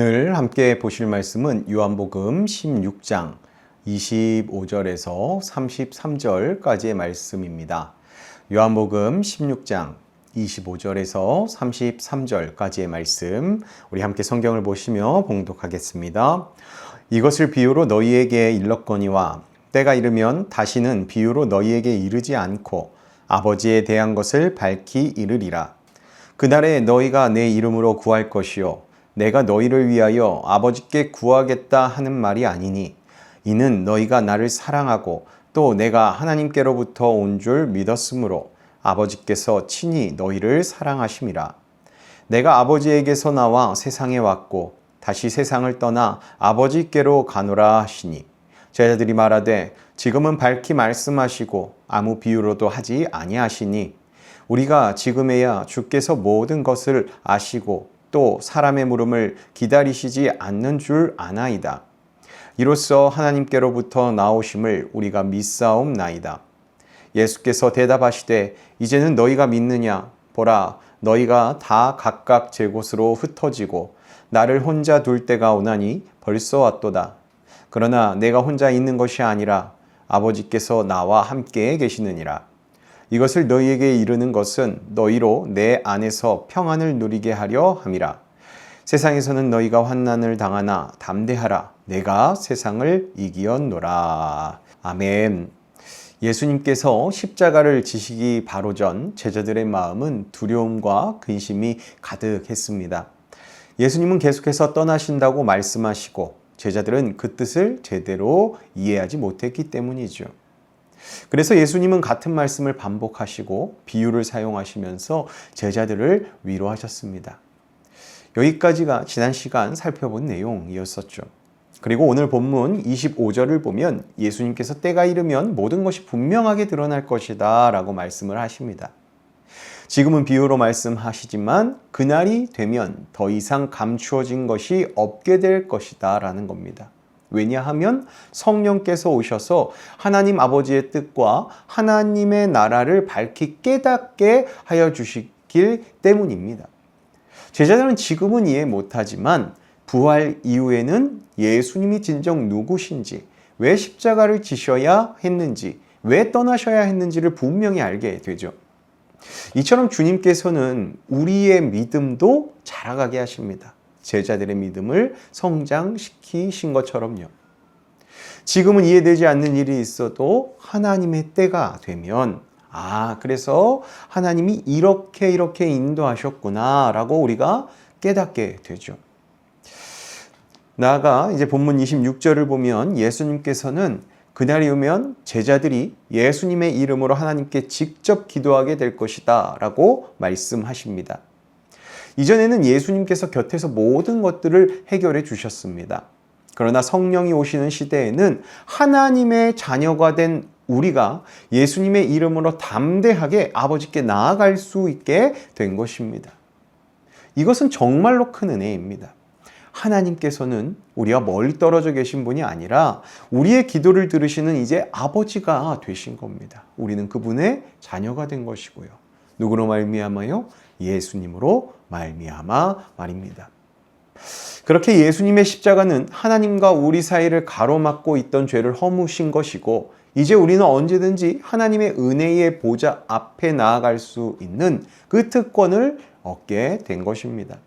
오늘 함께 보실 말씀은 요한복음 16장 25절에서 33절까지의 말씀입니다. 요한복음 16장 25절에서 33절까지의 말씀, 우리 함께 성경을 보시며 봉독하겠습니다. 이것을 비유로 너희에게 일렀거니와 때가 이르면 다시는 비유로 너희에게 이르지 않고 아버지에 대한 것을 밝히 이르리라. 그날에 너희가 내 이름으로 구할 것이요 내가 너희를 위하여 아버지께 구하겠다 하는 말이 아니니 이는 너희가 나를 사랑하고 또 내가 하나님께로부터 온 줄 믿었으므로 아버지께서 친히 너희를 사랑하심이라. 내가 아버지에게서 나와 세상에 왔고 다시 세상을 떠나 아버지께로 가노라 하시니 제자들이 말하되 지금은 밝히 말씀하시고 아무 비유로도 하지 아니하시니 우리가 지금에야 주께서 모든 것을 아시고 또 사람의 물음을 기다리시지 않는 줄 아나이다. 이로써 하나님께로부터 나오심을 우리가 믿사옵나이다. 예수께서 대답하시되 이제는 너희가 믿느냐? 보라, 너희가 다 각각 제 곳으로 흩어지고 나를 혼자 둘 때가 오나니 벌써 왔도다. 그러나 내가 혼자 있는 것이 아니라 아버지께서 나와 함께 계시느니라. 이것을 너희에게 이르는 것은 너희로 내 안에서 평안을 누리게 하려 함이라. 세상에서는 너희가 환난을 당하나 담대하라. 내가 세상을 이기었노라. 아멘. 예수님께서 십자가를 지시기 바로 전 제자들의 마음은 두려움과 근심이 가득했습니다. 예수님은 계속해서 떠나신다고 말씀하시고 제자들은 그 뜻을 제대로 이해하지 못했기 때문이죠. 그래서 예수님은 같은 말씀을 반복하시고 비유를 사용하시면서 제자들을 위로하셨습니다. 여기까지가 지난 시간 살펴본 내용이었었죠. 그리고 오늘 본문 25절을 보면 예수님께서 때가 이르면 모든 것이 분명하게 드러날 것이다 라고 말씀을 하십니다. 지금은 비유로 말씀하시지만 그날이 되면 더 이상 감추어진 것이 없게 될 것이다 라는 겁니다. 왜냐하면 성령께서 오셔서 하나님 아버지의 뜻과 하나님의 나라를 밝히 깨닫게 하여 주시길 때문입니다. 제자들은 지금은 이해 못하지만 부활 이후에는 예수님이 진정 누구신지, 왜 십자가를 지셔야 했는지, 왜 떠나셔야 했는지를 분명히 알게 되죠. 이처럼 주님께서는 우리의 믿음도 자라가게 하십니다. 제자들의 믿음을 성장시키신 것처럼요. 지금은 이해되지 않는 일이 있어도 하나님의 때가 되면 그래서 하나님이 이렇게 인도하셨구나 라고 우리가 깨닫게 되죠. 나아가 이제 본문 26절을 보면 예수님께서는 그날이 오면 제자들이 예수님의 이름으로 하나님께 직접 기도하게 될 것이다 라고 말씀하십니다. 이전에는 예수님께서 곁에서 모든 것들을 해결해 주셨습니다. 그러나 성령이 오시는 시대에는 하나님의 자녀가 된 우리가 예수님의 이름으로 담대하게 아버지께 나아갈 수 있게 된 것입니다. 이것은 정말로 큰 은혜입니다. 하나님께서는 우리가 멀리 떨어져 계신 분이 아니라 우리의 기도를 들으시는 이제 아버지가 되신 겁니다. 우리는 그분의 자녀가 된 것이고요. 누구로 말미암아요? 예수님으로 말미암아 말입니다. 그렇게 예수님의 십자가는 하나님과 우리 사이를 가로막고 있던 죄를 허무신 것이고 이제 우리는 언제든지 하나님의 은혜의 보좌 앞에 나아갈 수 있는 그 특권을 얻게 된 것입니다.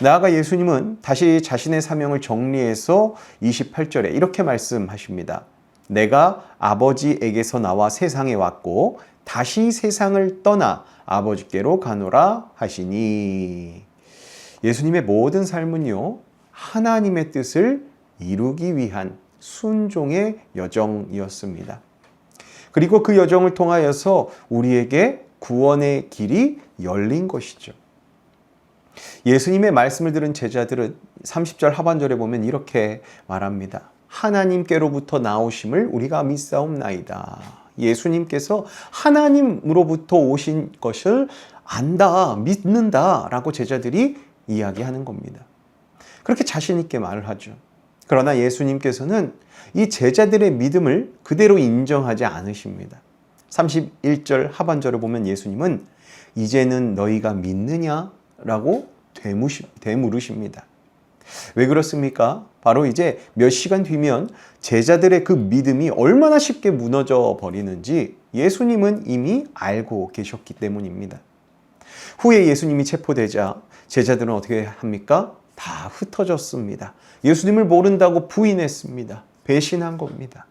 나아가 예수님은 다시 자신의 사명을 정리해서 28절에 이렇게 말씀하십니다. 내가 아버지에게서 나와 세상에 왔고 다시 세상을 떠나 아버지께로 가노라 하시니. 예수님의 모든 삶은요, 하나님의 뜻을 이루기 위한 순종의 여정이었습니다. 그리고 그 여정을 통하여서 우리에게 구원의 길이 열린 것이죠. 예수님의 말씀을 들은 제자들은 30절 하반절에 보면 이렇게 말합니다. 하나님께로부터 나오심을 우리가 믿사옵나이다. 예수님께서 하나님으로부터 오신 것을 안다, 믿는다 라고 제자들이 이야기하는 겁니다. 그렇게 자신 있게 말을 하죠. 그러나 예수님께서는 이 제자들의 믿음을 그대로 인정하지 않으십니다. 31절 하반절을 보면 예수님은 이제는 너희가 믿느냐? 라고 되물으십니다. 왜 그렇습니까? 바로 이제 몇 시간 뒤면 제자들의 그 믿음이 얼마나 쉽게 무너져 버리는지 예수님은 이미 알고 계셨기 때문입니다. 후에 예수님이 체포되자 제자들은 어떻게 합니까? 다 흩어졌습니다. 예수님을 모른다고 부인했습니다. 배신한 겁니다.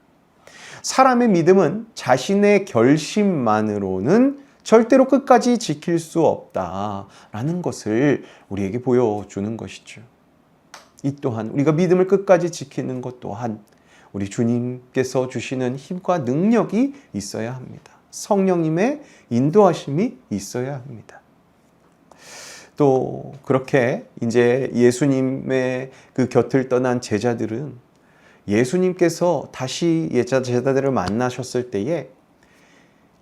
사람의 믿음은 자신의 결심만으로는 절대로 끝까지 지킬 수 없다라는 것을 우리에게 보여주는 것이죠. 이 또한 우리가 믿음을 끝까지 지키는 것 또한 우리 주님께서 주시는 힘과 능력이 있어야 합니다. 성령님의 인도하심이 있어야 합니다. 또 그렇게 이제 예수님의 그 곁을 떠난 제자들은 예수님께서 다시 제자들을 만나셨을 때에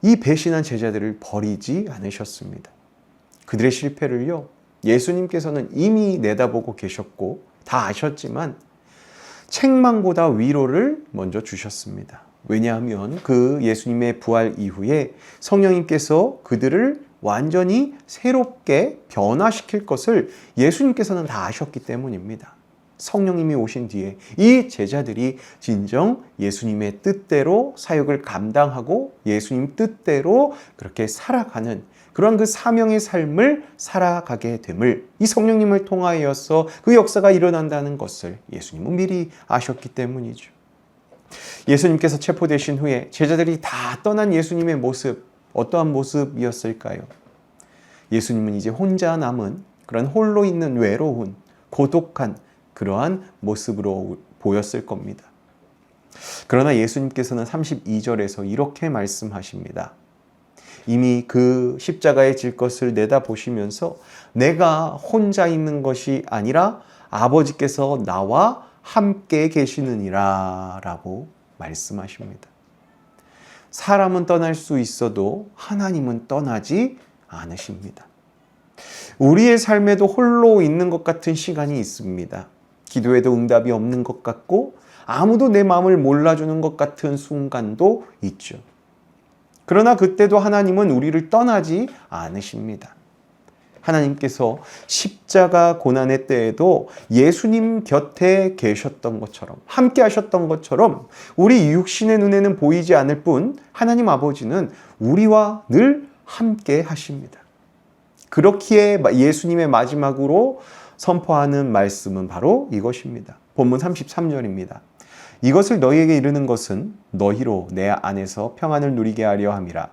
이 배신한 제자들을 버리지 않으셨습니다. 그들의 실패를요, 예수님께서는 이미 내다보고 계셨고 다 아셨지만 책망보다 위로를 먼저 주셨습니다. 왜냐하면 그 예수님의 부활 이후에 성령님께서 그들을 완전히 새롭게 변화시킬 것을 예수님께서는 다 아셨기 때문입니다. 성령님이 오신 뒤에 이 제자들이 진정 예수님의 뜻대로 사역을 감당하고 예수님 뜻대로 그렇게 살아가는 그런 그 사명의 삶을 살아가게 됨을 이 성령님을 통하여서 그 역사가 일어난다는 것을 예수님은 미리 아셨기 때문이죠. 예수님께서 체포되신 후에 제자들이 다 떠난 예수님의 모습, 어떠한 모습이었을까요? 예수님은 이제 혼자 남은 그런 홀로 있는 외로운 고독한 그러한 모습으로 보였을 겁니다. 그러나 예수님께서는 32절에서 이렇게 말씀하십니다. 이미 그 십자가에 질 것을 내다보시면서 내가 혼자 있는 것이 아니라 아버지께서 나와 함께 계시느니라 라고 말씀하십니다. 사람은 떠날 수 있어도 하나님은 떠나지 않으십니다. 우리의 삶에도 홀로 있는 것 같은 시간이 있습니다. 기도에도 응답이 없는 것 같고 아무도 내 마음을 몰라주는 것 같은 순간도 있죠. 그러나 그때도 하나님은 우리를 떠나지 않으십니다. 하나님께서 십자가 고난의 때에도 예수님 곁에 계셨던 것처럼 함께 하셨던 것처럼 우리 육신의 눈에는 보이지 않을 뿐 하나님 아버지는 우리와 늘 함께 하십니다. 그렇기에 예수님의 마지막으로 선포하는 말씀은 바로 이것입니다. 본문 33절입니다. 이것을 너희에게 이르는 것은 너희로 내 안에서 평안을 누리게 하려 함이라.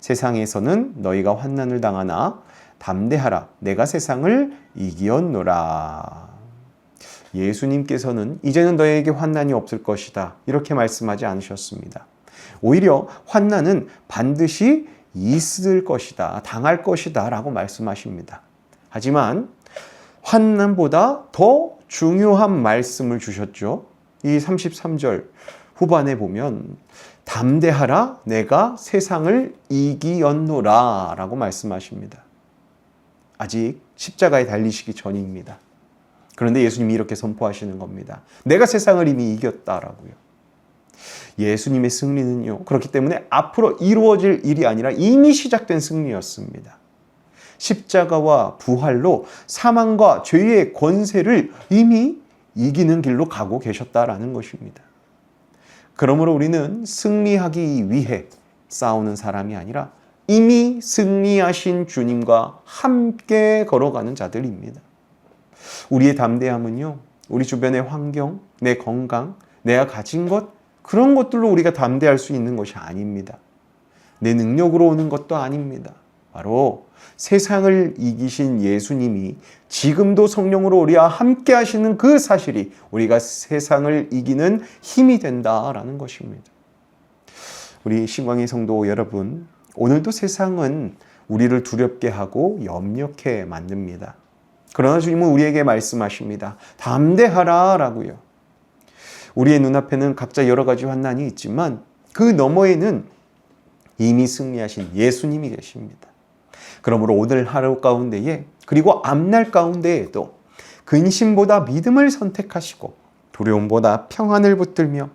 세상에서는 너희가 환난을 당하나 담대하라. 내가 세상을 이기었노라. 예수님께서는 이제는 너희에게 환난이 없을 것이다. 이렇게 말씀하지 않으셨습니다. 오히려 환난은 반드시 있을 것이다. 당할 것이다. 라고 말씀하십니다. 하지만 환난보다 더 중요한 말씀을 주셨죠. 이 33절 후반에 보면 담대하라 내가 세상을 이기었노라 라고 말씀하십니다. 아직 십자가에 달리시기 전입니다. 그런데 예수님이 이렇게 선포하시는 겁니다. 내가 세상을 이미 이겼다라고요. 예수님의 승리는요. 그렇기 때문에 앞으로 이루어질 일이 아니라 이미 시작된 승리였습니다. 십자가와 부활로 사망과 죄의 권세를 이미 이기는 길로 가고 계셨다라는 것입니다. 그러므로 우리는 승리하기 위해 싸우는 사람이 아니라 이미 승리하신 주님과 함께 걸어가는 자들입니다. 우리의 담대함은요, 우리 주변의 환경, 내 건강, 내가 가진 것, 그런 것들로 우리가 담대할 수 있는 것이 아닙니다. 내 능력으로 오는 것도 아닙니다. 바로 세상을 이기신 예수님이 지금도 성령으로 우리와 함께 하시는 그 사실이 우리가 세상을 이기는 힘이 된다라는 것입니다. 우리 신광의 성도 여러분, 오늘도 세상은 우리를 두렵게 하고 염려케 만듭니다. 그러나 주님은 우리에게 말씀하십니다. 담대하라 라고요. 우리의 눈앞에는 각자 여러 가지 환난이 있지만 그 너머에는 이미 승리하신 예수님이 계십니다. 그러므로 오늘 하루 가운데에 그리고 앞날 가운데에도 근심보다 믿음을 선택하시고 두려움보다 평안을 붙들며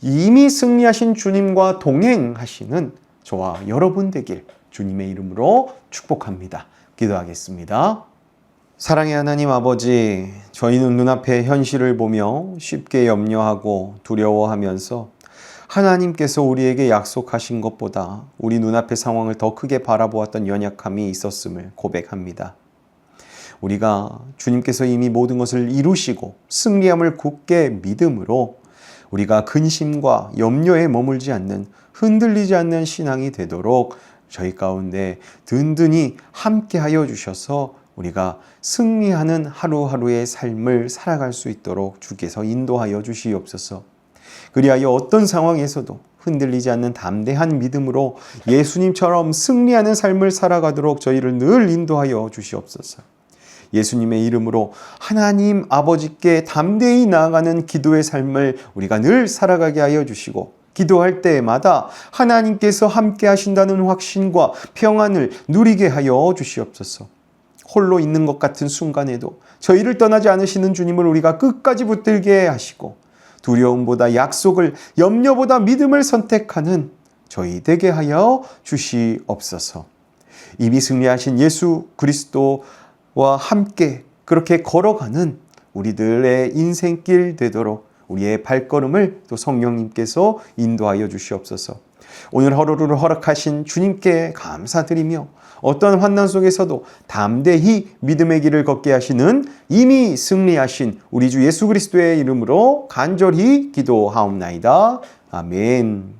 이미 승리하신 주님과 동행하시는 저와 여러분 되길 주님의 이름으로 축복합니다. 기도하겠습니다. 사랑의 하나님 아버지, 저희는 눈앞의 현실을 보며 쉽게 염려하고 두려워하면서 하나님께서 우리에게 약속하신 것보다 우리 눈앞의 상황을 더 크게 바라보았던 연약함이 있었음을 고백합니다. 우리가 주님께서 이미 모든 것을 이루시고 승리함을 굳게 믿음으로 우리가 근심과 염려에 머물지 않는, 흔들리지 않는 신앙이 되도록 저희 가운데 든든히 함께하여 주셔서 우리가 승리하는 하루하루의 삶을 살아갈 수 있도록 주께서 인도하여 주시옵소서. 그리하여 어떤 상황에서도 흔들리지 않는 담대한 믿음으로 예수님처럼 승리하는 삶을 살아가도록 저희를 늘 인도하여 주시옵소서. 예수님의 이름으로 하나님 아버지께 담대히 나아가는 기도의 삶을 우리가 늘 살아가게 하여 주시고, 기도할 때마다 하나님께서 함께 하신다는 확신과 평안을 누리게 하여 주시옵소서. 홀로 있는 것 같은 순간에도 저희를 떠나지 않으시는 주님을 우리가 끝까지 붙들게 하시고, 두려움보다 약속을, 염려보다 믿음을 선택하는 저희 되게 하여 주시옵소서. 이미 승리하신 예수 그리스도와 함께 그렇게 걸어가는 우리들의 인생길 되도록 우리의 발걸음을 또 성령님께서 인도하여 주시옵소서. 오늘 하루를 허락하신 주님께 감사드리며 어떤 환난 속에서도 담대히 믿음의 길을 걷게 하시는 이미 승리하신 우리 주 예수 그리스도의 이름으로 간절히 기도하옵나이다. 아멘.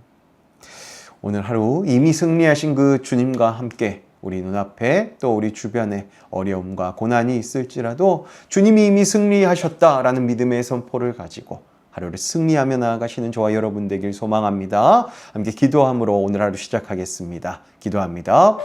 오늘 하루 이미 승리하신 그 주님과 함께 우리 눈앞에 또 우리 주변에 어려움과 고난이 있을지라도 주님이 이미 승리하셨다라는 믿음의 선포를 가지고 하루를 승리하며 나아가시는 저와 여러분 되길 소망합니다. 함께 기도함으로 오늘 하루 시작하겠습니다. 기도합니다.